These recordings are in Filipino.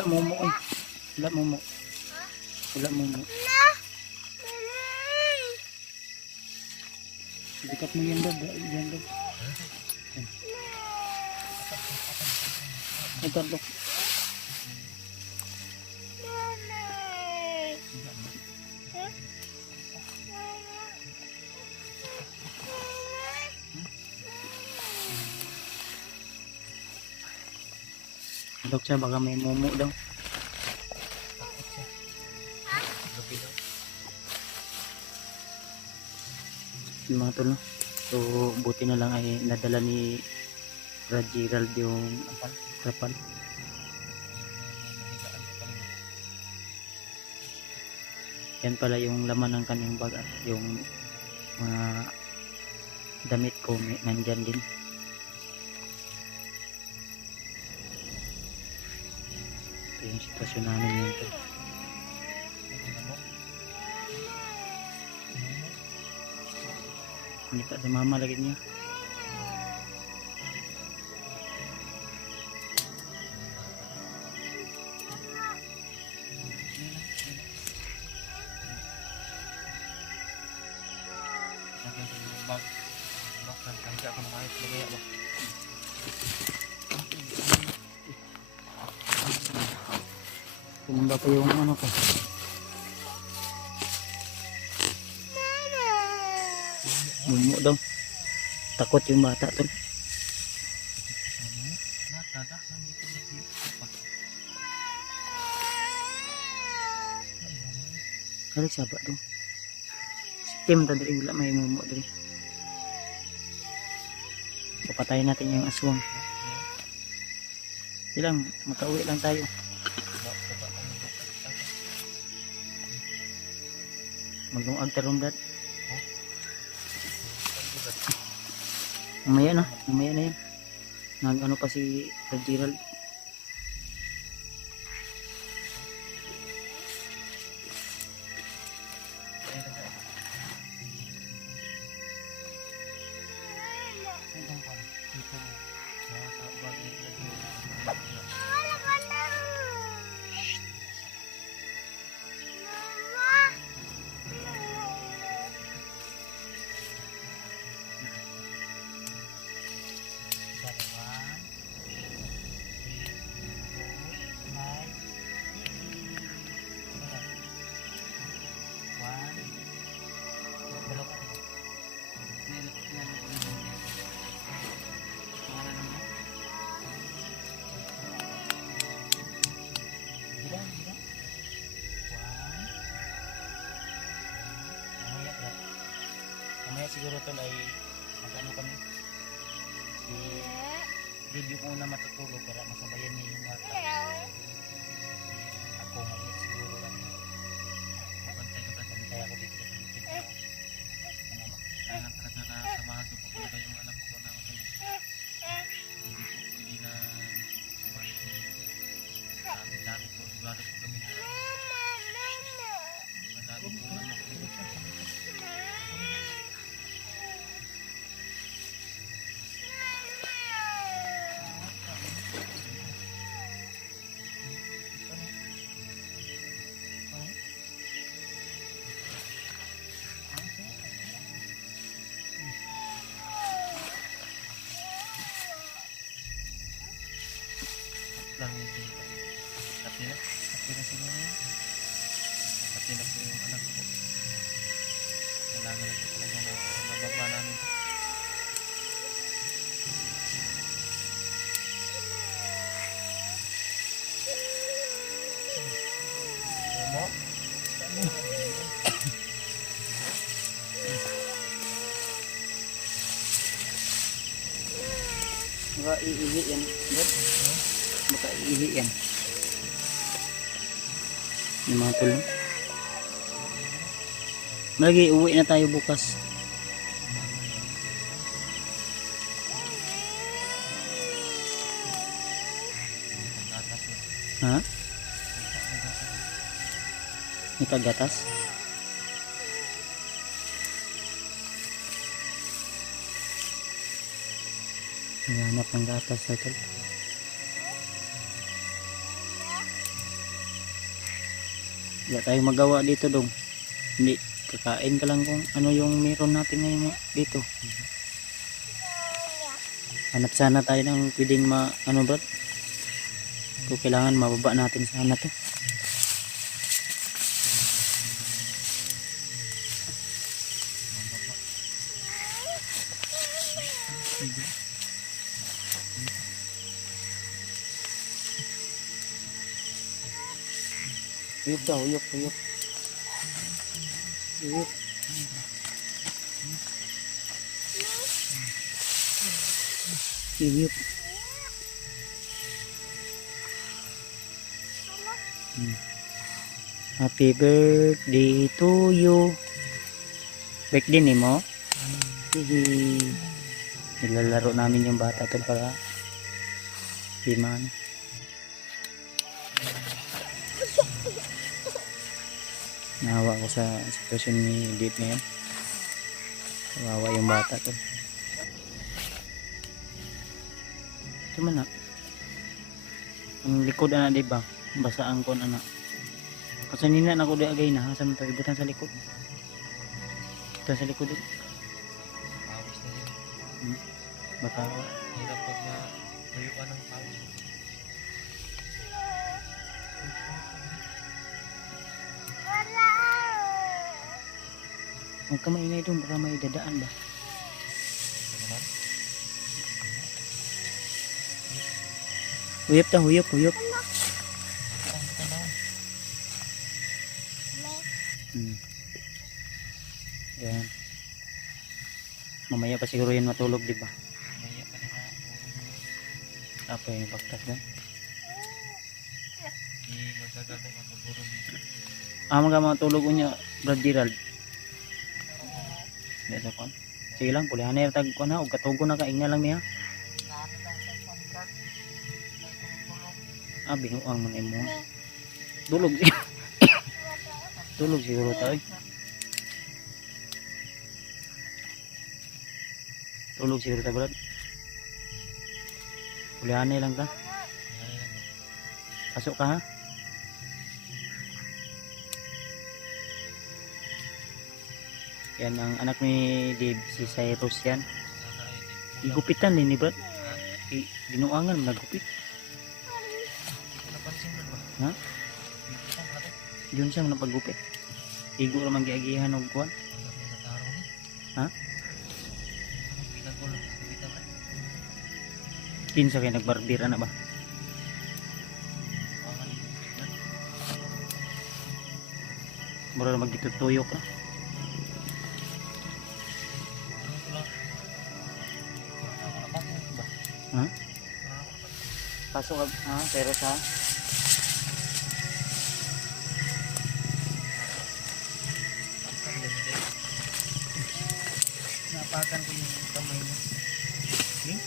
Wala mo mo eh. Wala mo mo. Wala mo mo. Dekat mo yan daw. Yan daw. Ito daw. Dok siya baka may mumu daw. Yung mga tol, no? So buti na lang ay nadala ni Gerald yung kapal. Yan pala yung laman ng kanyang bag at yung mga damit ko nandyan din. Ito yung sitwasyon namin yun to. Hindi pa si mama lagi niya. Tumunda pa yung ano ko. Mumu daw. Takot yung bata tol. Kalik sabat daw. Sistem tadi wala may mumu tadi. Papatayin natin yung aswang. Ilang makauwi lang tayo. Magdungag tarong dad. Mamaya na yan. Nag-ano pa si Gerald. Mamaya siguro tol ay mag-ano kami. Si video muna matutulog para masabayan niya yung bata. Ako ngayon siguro lang. Mabantay ako dito. Kailangan talaga sa bahay ko talaga yung anak ko na ako. Hindi po pwede na sumalit sa dami po. Sigurado po kami. Madami po naman ako dito. Lang yung dito. Tapi na sila yun. Tapi na po yung anak ko. Kailangan na po talaga na mababa namin. Mo? Baka iihi yan. Baka iihi yan. Yung mga tulong. Lagi uwi na tayo bukas. Ha? May kagatas? Hanap ng gatas sa tol. Wala tayong magawa dito dong. Hindi, kakain ka lang kung ano yung meron natin ngayon dito. Hanap sana tayo ng pwedeng ano bro. Kung kailangan mababa natin sana to. Uyok daw, uyok, uyok. Uyok. Uyok. Happy birthday to you. Birthday ni mo? Hihi. Nilalaro namin yung bata to para di man. Nahawa ko sa sitwasyon ni Dave ngayon. Kawawa yung bata to. Ito man na. Ang likod na diba? Basaan ko na. Kasi nina na ko di agay na. Saan mo ito? Ibutan sa likod. Ibutan sa likod din. Pawis na yun. Baka Hirap pag tuyo ka ng pawis. huwag ka maingay doon. Baka may dadaan ba? Ano naman? Huyop ta, huyop, huyop. Ang kita na. Yan. Mamaya pa siguro yun matulog, di ba? Maya ka nila. Apa yung baktas na? Di magagabay matulog dito. Matulog niya, Brad Gerald. Hindi sa kon. Sige lang, pulihan na yung tag ko na. Huwag katugo na kaing na lang niya. Binuang man mo. Tulog siguro. Tulog siguro tayo. Tulog siguro tayo, Brad. Pulihan na lang ka. Pasok ka ha. Yan ang anak ni Dave, si Cyrus yan. Igupitan din ni Brad. Binuangan, nagupit. Napansin mo ba? Ha? Kita mo natin. Yun siyang napagupit. Igo naman giagihan og kuan. Ha? Kinsa kay nagbarbir ana ba? Mura magitutuyok na. Ha? Pasok ka, pero sa napakan ko yung kamay mo. Okay?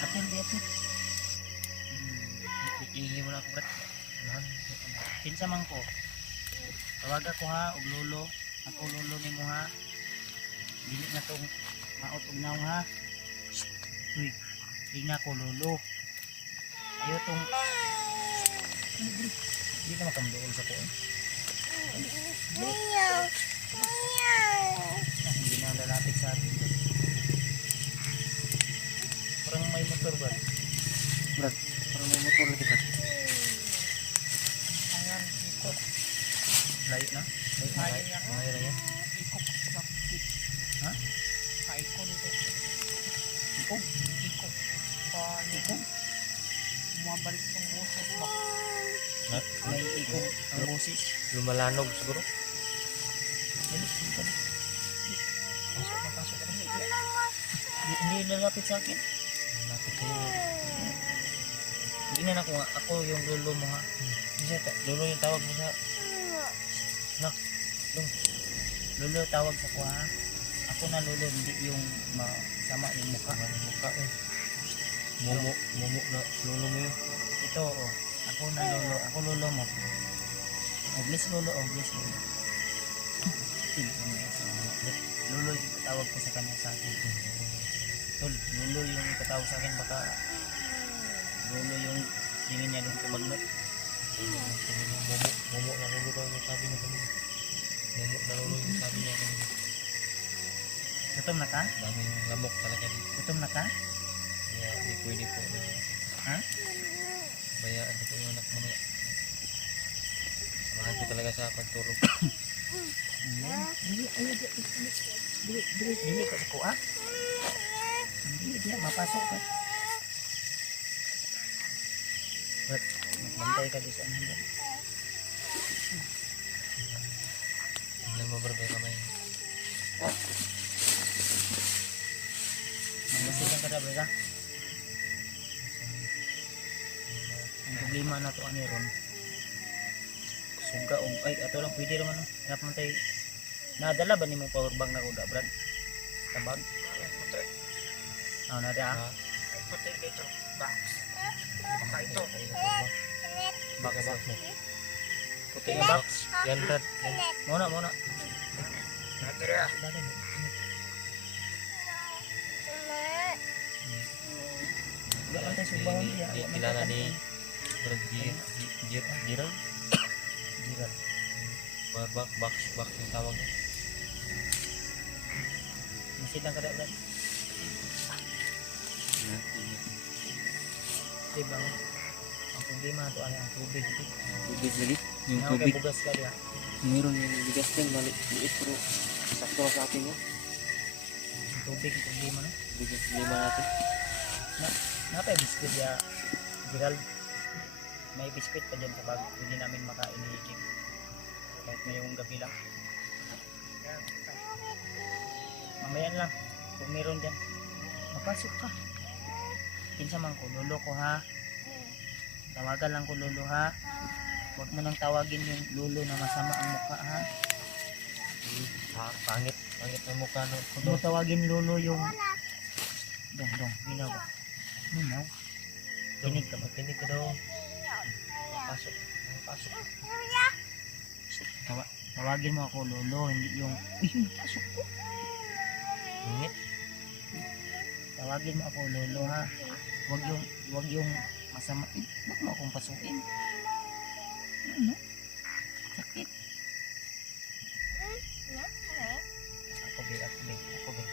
Atin, atin. Iingi mo na ako, Brad. Kinsa man ko. Tawaga ko ha, og lolo. Ako lolo ni mo ha. Dili na tong maot og naong ha. Uy, tingna ko lolo. Ayo tong hindi ka makamdool sa ko. Hindi na lalapit sa atin. Parang may motor ba? Brad, parang may motor lagi ba? Ayan, ikot. Layo na? Layo na yan? Ikot. Ha? Paikot dito. Ikot? Ikot. Ikot? Bumabalik yung boses mo. May ikot ang boses. Lumalanog siguro. Pasok na. Hindi lalapit sa akin. Lapit ko. Hindi na ako yung lolo mo ha. Lolo yung tawag mo sa... Nak, lolo tawag sa ko ha. Ako na lolo, hindi yung masama yung mukha. Mukha eh. Mumu na lolo mo yun. Ito ako na lolo, ako lolo mo. Bless lolo, bless lolo. Lolo yung katawag ko sa kanya sa akin. Tol, lolo yung katawag sa akin, baka lolo yung tingin niya doon kumagnot. Momo na lulu daw yung sabi niya kanina. Momo na lulu yung sabi niya kanina. Gutom na ka? Daming lamok talaga dito. Gutom na ka? Kaya di pwede po na Ha? bayaan ko po yung anak mamaya. Samahan ko talaga sa pagtulog. Dili ka sa kuha. Dili mapasok ka. But magbantay ka di sa ano ba? Tingnan mo bro, kaya kamay. Magsilang ka na ba? Ang problema na to ani ron. Suga ay ato lang pwede naman no. Hanap man tay nadala ba nimo power bank na kuda brad? Tabag. Na dia. Putih dito. Box. Baka ito. Box box mo. Puti na box. Yan Brad. Yan. Muna. Nadira. Wala man tayo subahon niya. Kilala ni Brad Gerald. Box yung tawag niya. Masid lang kada brad. Diba? Ang problema ito ay ang tubig. Tubig lagi. Yung Kaya tubig. bugas ka diya. Meron yung bigas din. Maliit pero sakto sa atin yun. Ang tubig, ang problema no? Bigas 5 natin. Napay biskuit ya Gerald. May biskuit pa dyan sa bag. Pwede namin makain ni Jim. Kahit ngayong gabi lang. Mamayan lang. Kung meron dyan. Mapasok ka. Pinsa man ko. Lolo ko ha. Tawagan lang ko lolo ha. Huwag mo nang tawagin yung lolo na masama ang mukha ha. Pangit ang mukha no. Huwag mo tawagin lolo yung dong, minaw ba? Minaw? Kinig ka ba? Kinig ka daw. Pasok. Tawagin mo ako lolo, hindi yung uy, pasok ko. Ingit. Tawagin mo ako lolo ha. Huwag yung masama. Huwag mo akong pasukin. Ano? Sakit. Ako ba?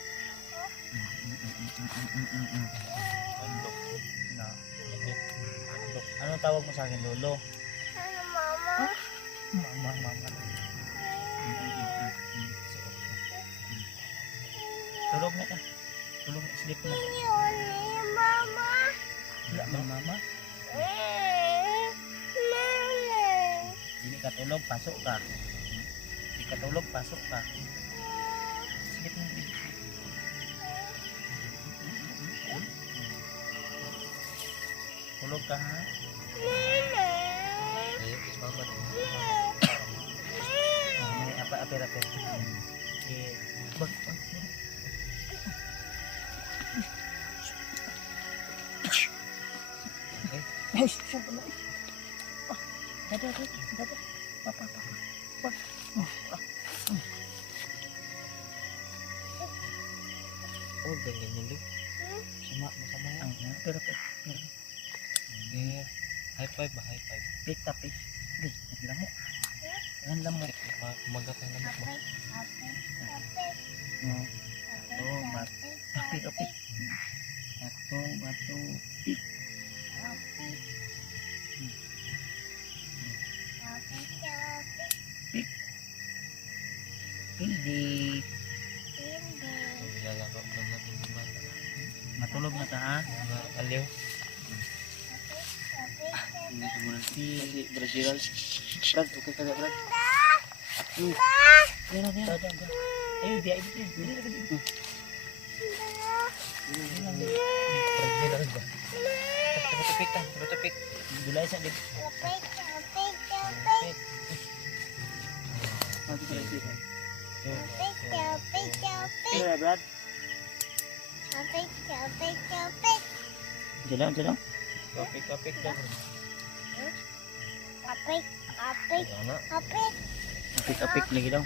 Andok. Na. Ingit. Andok. Anong tawag mo sa akin lolo? Mama. Tulog na ka. Tulog na. Sleep na. Wala bang mama? Hindi ka tulog, pasok ka. Hindi ka tulog, pasok ka. Sleep na. Tulog ka ha? Ayun, mama. Apir. Bag. Ay, siapa na? Dada. Papa. Oh, ganyan yun Luke. Masama yan. Pero. Yeah. High five ba? High five. Pit. Di, naglamok. Yan lamok. Kumagat ang lamok ba? Apir. Batu. Pit. Hindi. Nilalakap lang natin yung bata. Matulog na ka ha? Mga aliw. Hindi ko muna si Brad Gerald. Brad, okay ka na Brad? Dada. Ayun, di. Brad Gerald ba? Tumutupik. Dulay sa dito. Brad. Jalan. Tupik ka bro. Apik. Kaya nga. Apik lagi daw.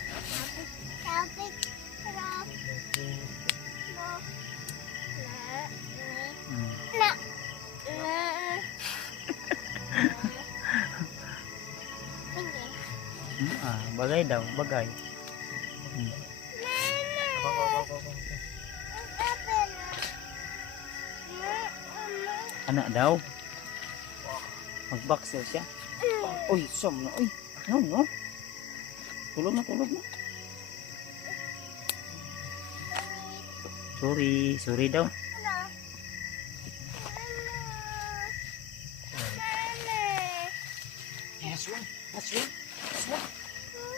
Bagay daw, bagay. Ako. Anak daw. Mag-boxer siya. Uy, som na. Uy, ano no? Tulog na. Sorry daw.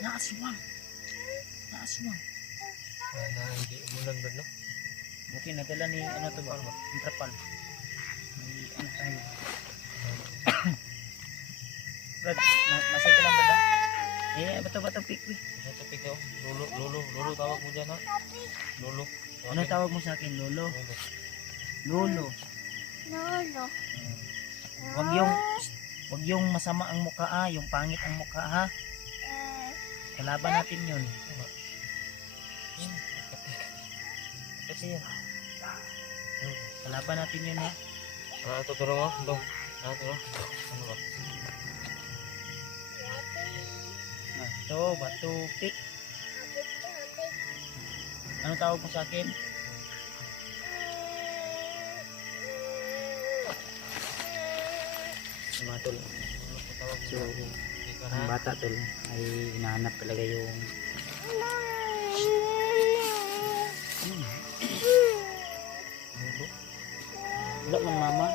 Naaswang. Hindi umulan ba, no? Buti nadala ni ano to ba? Intrapal. May ano tayo. Brad, masay ka lang ba? Bato pick. Sa tupik daw. Lolo tawag mo dyan, ha? Lolo. Ano tawag mo sa akin, Lolo? Lolo. Lolo. Wag yung masama ang mukha yung pangit ang mukha ha. Kalaban natin yun. Kasi yan. Kalaban natin yun ha. Ito tulong mo. Ito. Ano ba? Bato pick. Ano tawag mo sa akin? Mga tol. So, ang bata tol ay hinahanap talaga yung wala man mama.